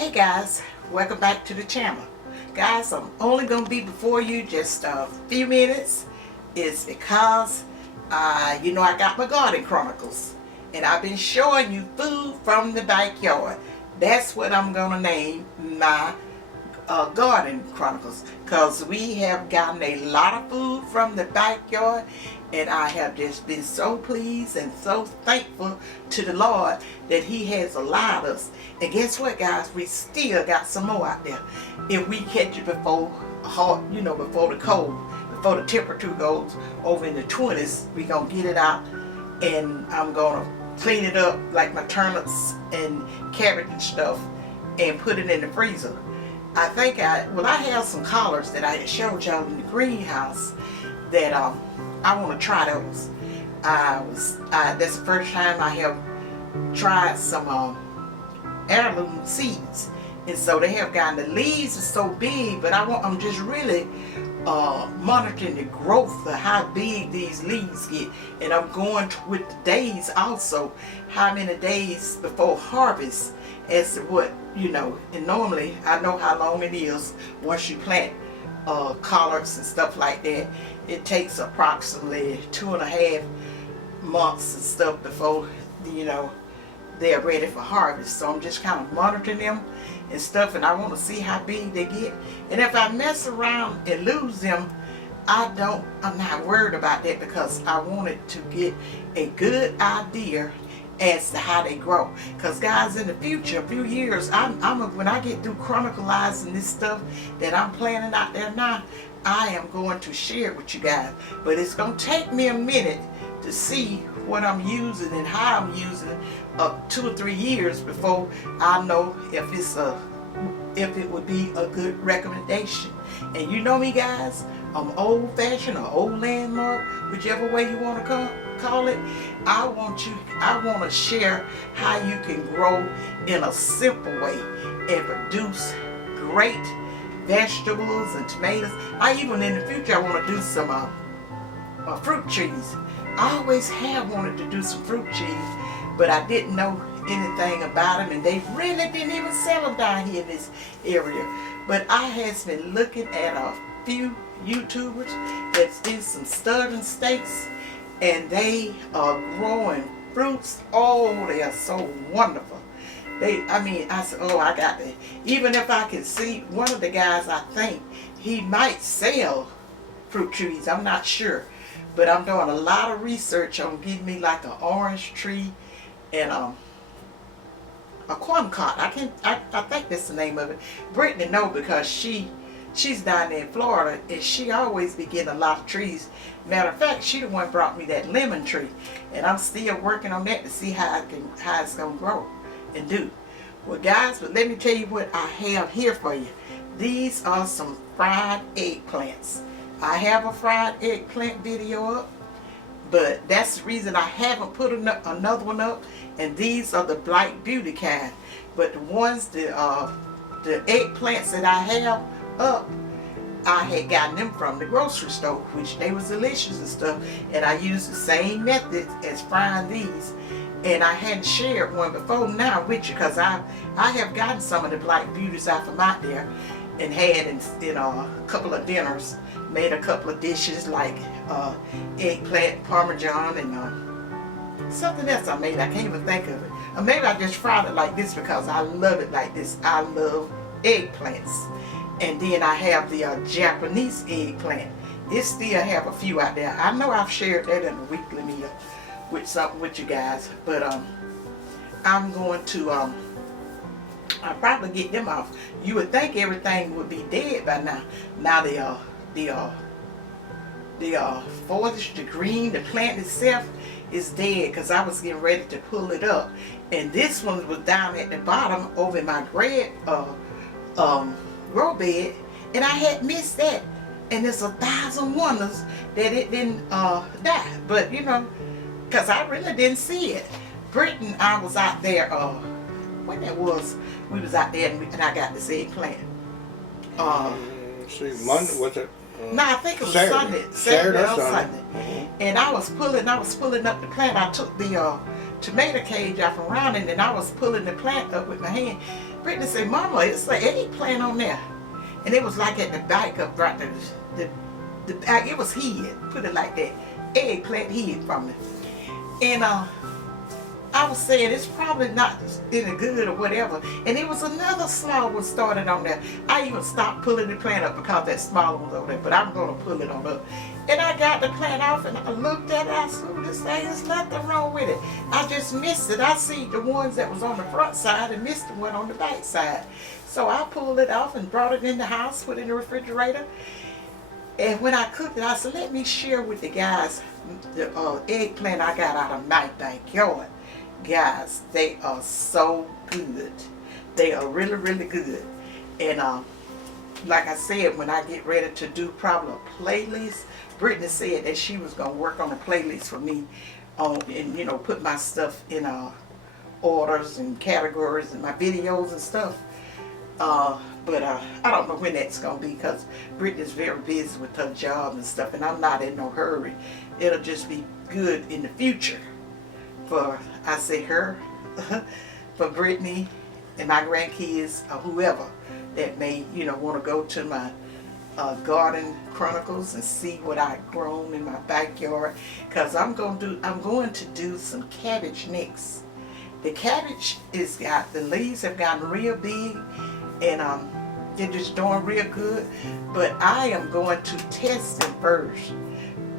Hey guys, welcome back to the channel. Guys, I'm only going to be before you just a few minutes. It's because, I got my garden chronicles. And I've been showing you food from the backyard. That's what I'm going to name my garden chronicles. Because we have gotten a lot of food from the backyard. And I have just been so pleased and so thankful to the Lord that He has allowed us. And guess what, guys? We still got some more out there. If we catch it before before the cold, before the temperature goes over in the 20s, we gonna get it out, and I'm gonna clean it up like my turnips and cabbage and stuff, and put it in the freezer. I have some collards that I had showed y'all in the greenhouse that I want to try those. That's the first time I have tried some heirloom seeds, and so they have gotten, the leaves are so big, but I'm just really monitoring the growth of how big these leaves get, and I'm going with the days also, how many days before harvest, as to what and normally I know how long it is once you plant collards and stuff like that. It takes approximately 2.5 months and stuff before they're ready for harvest. So I'm just kind of monitoring them and stuff, and I want to see how big they get. And if I mess around and lose them, I'm not worried about that, because I wanted to get a good idea as to how they grow. Because guys, in the future, a few years, when I get through chronicalizing this stuff that I'm planning out there now, I am going to share it with you guys. But it's going to take me a minute to see what I'm using and how I'm using it, 2 or 3 years before I know if it would be a good recommendation. And you know me, guys, I'm old-fashioned or old landmark, whichever way you want to call it. I want to share how you can grow in a simple way and produce great vegetables and tomatoes. In the future, I want to do some fruit trees. I always have wanted to do some fruit trees, but I didn't know anything about them, and they really didn't even sell them down here in this area. But I has been looking at a few YouTubers that's in some southern states, and they are growing fruits. Oh, they are so wonderful. I said, oh, I got that. Even if I can see one of the guys, I think he might sell fruit trees. I'm not sure. But I'm doing a lot of research on getting me like an orange tree and a quamcot. I think that's the name of it. Brittany know, because she's down there in Florida, and she always be getting a lot of trees. Matter of fact, she the one brought me that lemon tree, and I'm still working on that to see how it's gonna grow and do. Well, guys, but let me tell you what I have here for you. These are some fried eggplants. I have a fried eggplant video up, but that's the reason I haven't put another one up. And these are the Black Beauty kind. But the ones, the eggplants that I have up, I had gotten them from the grocery store, which they was delicious and stuff. And I used the same method as frying these. And I hadn't shared one before now with you, because I have gotten some of the Black Beauties out from out there and had in a couple of dinners, made a couple of dishes like eggplant parmesan and something else I made. I can't even think of it. Or maybe I just fried it like this because I love it like this. I love eggplants. And then I have the Japanese eggplant. It still have a few out there. I know I've shared that in a weekly meal with you guys, but I'm going to I'll probably get them off. You would think everything would be dead by now. Now they are foliage, the green, the plant itself is dead, because I was getting ready to pull it up, and this one was down at the bottom over in my grow bed, and I had missed that. And there's 1,000 wonders that it didn't die, but because I really didn't see it. Britain, I was out there when that was, we was out there, and I got this eggplant. See, Monday, was it? No, I think it was Saturday or Sunday. And I was pulling up the plant. I took the tomato cage off around it, and I was pulling the plant up with my hand. Brittany said, Mama, it's an eggplant on there. And it was like at the back of right the back, it was hid, put it like that. Eggplant hid from me. And I was saying it's probably not any good or whatever. And it was another small one started on there. I even stopped pulling the plant up because that small one was over there, but I'm gonna pull it on up. And I got the plant off and I looked at it, I said, this thing, there's nothing wrong with it. I just missed it. I see the ones that was on the front side and missed the one on the back side. So I pulled it off and brought it in the house, put it in the refrigerator. And when I cooked it, I said, let me share with the guys the eggplant I got out of my backyard. Guys, they are so good. They are really, really good. And like I said, when I get ready to do probably a playlist, Brittany said that she was going to work on a playlist for me and, you know, put my stuff in orders and categories and my videos and stuff. But I don't know when that's going to be because Brittany's very busy with her job and stuff, and I'm not in no hurry. It'll just be good in the future for, I say her, for Brittany and my grandkids or whoever that may, you know, want to go to my garden chronicles and see what I've grown in my backyard, because I'm going to do some cabbage next. The cabbage the leaves have gotten real big and they're just doing real good, but I am going to test them first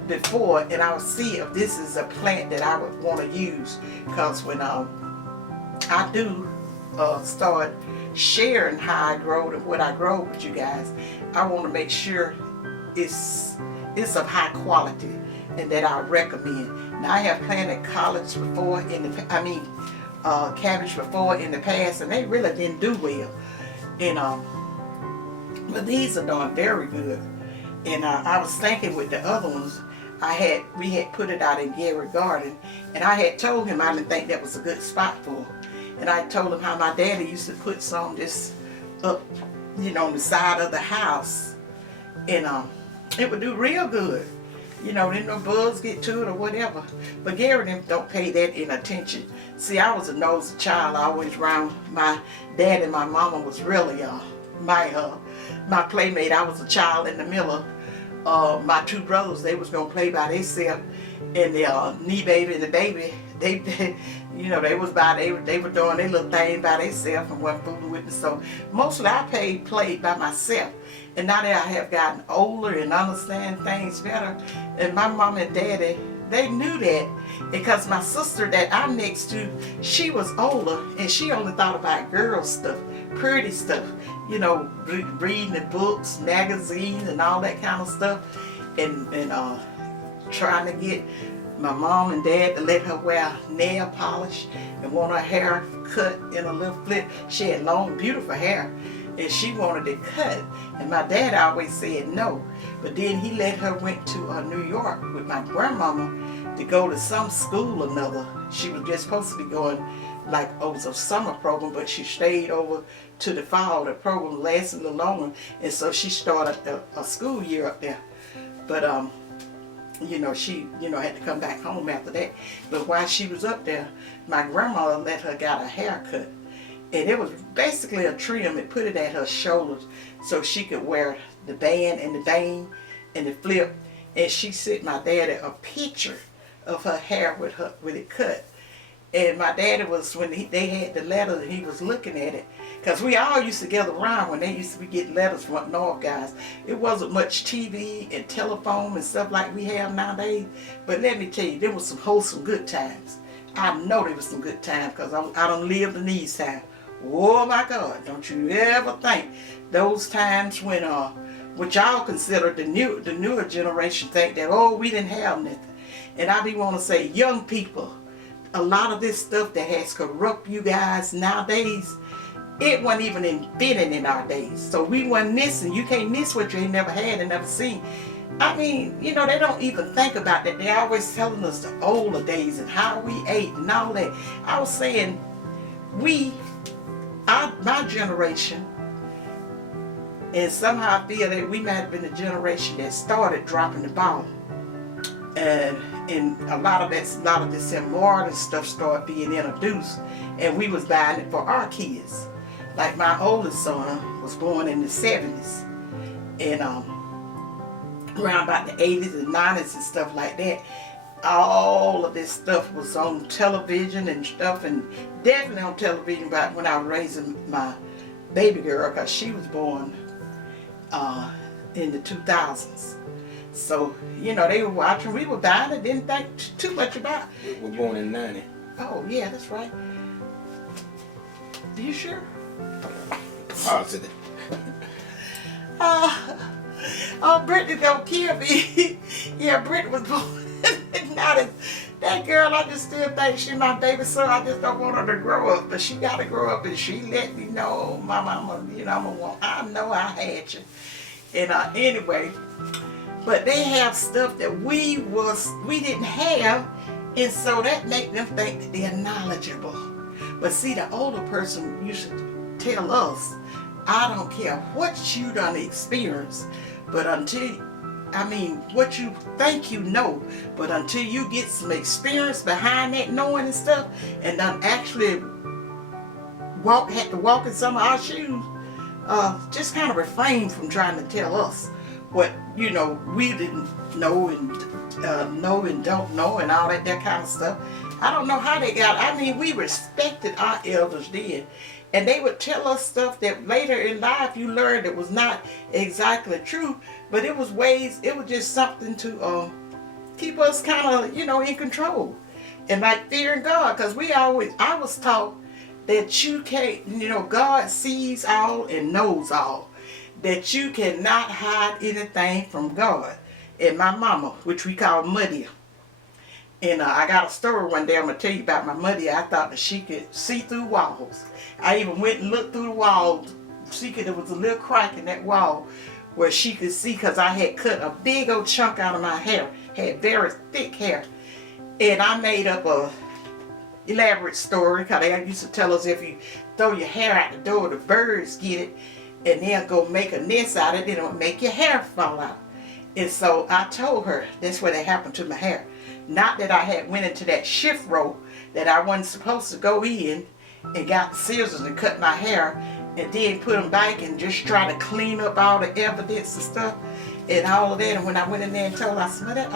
before, and I'll see if this is a plant that I would want to use, because when I do start sharing how I grow and what I grow with you guys, I want to make sure it's of high quality and that I recommend. Now I have planted cabbage before cabbage before in the past, and they really didn't do well. And but these are doing very good. And I was thinking with the other ones, we had put it out in Gary's garden, and I had told him I didn't think that was a good spot for him. And I told him how my daddy used to put some just up, you know, on the side of the house, and it would do real good. You know, then no bugs get to it or whatever. But Gary them don't pay that any attention. See, I was a nosy child, always around my dad, and my mama was really my playmate. I was a child in the middle. My two brothers, they was gonna play by themselves, and the knee baby and the baby, they you know, they were doing their little thing by themselves and wasn't fooling with me. So mostly I played by myself. And now that I have gotten older and understand things better, and my mom and daddy, they knew that, because my sister that I'm next to, she was older and she only thought about girl stuff, pretty stuff, you know, reading the books, magazines and all that kind of stuff, and trying to get my mom and dad to let her wear nail polish and want her hair cut in a little flip. She had long, beautiful hair, and she wanted it cut, and my dad always said no. But then he let her went to New York with my grandmama to go to some school or another. She was just supposed to be going like over a summer program, but she stayed over to the fall. The program lasted a little longer, and so she started a school year up there. But you know, she, you know, had to come back home after that. But while she was up there, my grandmother let her got a haircut. And it was basically a trim. It put it at her shoulders so she could wear the band and the bang and the flip. And she sent my daddy a picture of her hair with it cut. And my daddy was, when they had the letter, and he was looking at it. Because we all used to gather around when they used to be getting letters from up north, guys. It wasn't much TV and telephone and stuff like we have nowadays. But let me tell you, there was some wholesome good times. I know there was some good times, because I done lived in these times. Oh my God, don't you ever think those times when what y'all consider the newer generation think that, oh, we didn't have nothing. And I be want to say, young people, a lot of this stuff that has corrupt you guys nowadays, it wasn't even invented in our days. So we wasn't missing. You can't miss what you ain't never had and never seen. I mean, you know, they don't even think about that. They're always telling us the older days and how we ate and all that. I was saying, my generation, and somehow I feel that we might have been the generation that started dropping the ball. And and a lot of this modern stuff started being introduced, and we was buying it for our kids. Like my oldest son was born in the 70s, and around about the 80s and 90s and stuff like that, all of this stuff was on television and stuff, and definitely on television about when I was raising my baby girl, because she was born in the 2000s. So, you know, they were watching, we were buying it, didn't think too much about it. We were born in 90. Oh, yeah, that's right. Are you sure? Positive. Brittany gonna kill me. Yeah, Brittany was born. Now that girl, I just still think she's my baby, so I just don't want her to grow up. But she gotta grow up, and she let me know, my mama, you know, I know I had you. And anyway, but they have stuff that we didn't have, and so that make them think that they're knowledgeable. But see, the older person used to tell us, I don't care what you done experience, but what you think you know, but until you get some experience behind that knowing and stuff, and done actually had to walk in some of our shoes, just kind of refrain from trying to tell us what, you know, we didn't know and don't know and all that kind of stuff. I don't know how they got it. I mean, we respected our elders then, and they would tell us stuff that later in life you learned it was not exactly true, but it was just something to keep us kind of, you know, in control. And like fearing God, because I was taught that you can't, you know, God sees all and knows all, that you cannot hide anything from God. And my mama, which we call Muddy, and I got a story one day I'm going to tell you about my Muddy. I thought that she could see through walls. I even went and looked through the wall. There was a little crack in that wall where she could see, because I had cut a big old chunk out of my hair. Had very thick hair. And I made up a elaborate story, because they used to tell us if you throw your hair out the door, the birds get it, and they'll go make a nest out of it, and it'll make your hair fall out. And so I told her that's what had happened to my hair. Not that I had went into that shift row that I wasn't supposed to go in and got the scissors and cut my hair and then put them back and just try to clean up all the evidence and stuff and all of that. And when I went in there and told her, I said, Mother,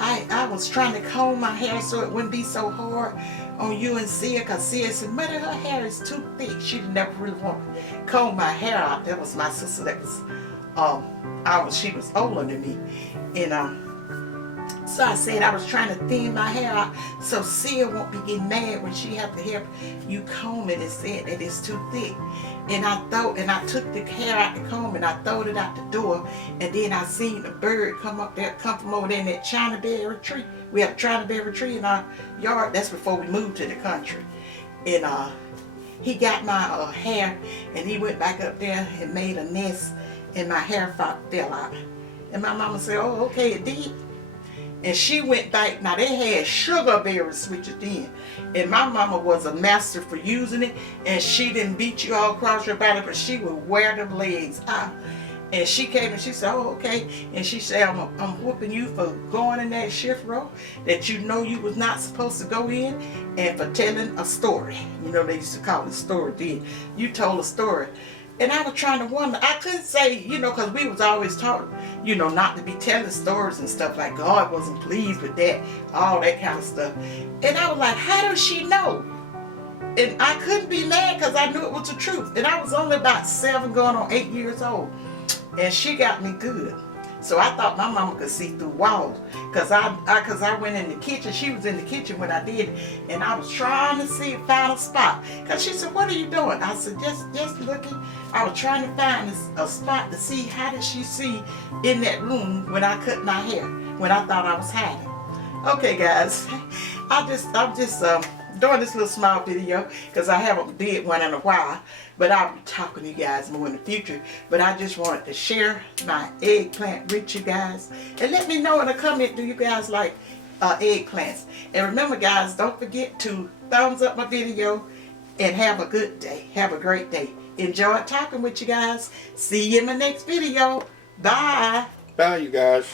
I was trying to comb my hair so it wouldn't be so hard on you and Sia, because Sia said, Mother, her hair is too thick. She never really wanted to comb my hair out. That was my sister that was, she was older than me. And so I said I was trying to thin my hair out so Sia won't be getting mad when she have to help you comb it and said that it's too thick. And I took the hair out the comb and I throwed it out the door, and then I seen a bird come from over there in that China berry tree. We have a China berry tree in our yard. That's before we moved to the country. And he got my hair, and he went back up there and made a nest, and my hair fell out. And my mama said, oh, okay, it did. And she went back. Now they had sugar berry switches then, and my mama was a master for using it, and she didn't beat you all across your body, but she would wear them legs out. And she came and she said, oh, okay. And she said, I'm whooping you for going in that shift row that you know you was not supposed to go in, and for telling a story. You know, they used to call it a story then. You told a story. And I was trying to wonder, I couldn't say, you know, because we was always taught, you know, not to be telling stories and stuff, like God wasn't pleased with that, all that kind of stuff. And I was like, how does she know? And I couldn't be mad because I knew it was the truth. And I was only about 7 going on 8 years old. And she got me good. So I thought my mama could see through walls. Because I went in the kitchen. She was in the kitchen when I did it. And I was trying to find a spot. Because she said, what are you doing? I said, just looking. I was trying to find a spot to see how did she see in that room when I cut my hair. When I thought I was hiding. Okay, guys. I'm just doing this little small video because I haven't did one in a while, but I'll be talking to you guys more in the future. But I just wanted to share my eggplant with you guys, and let me know in a comment, do you guys like eggplants? And remember, guys, don't forget to thumbs up my video, and have a good day. Have a great day. Enjoy talking with you guys. See you in my next video. Bye. Bye, you guys.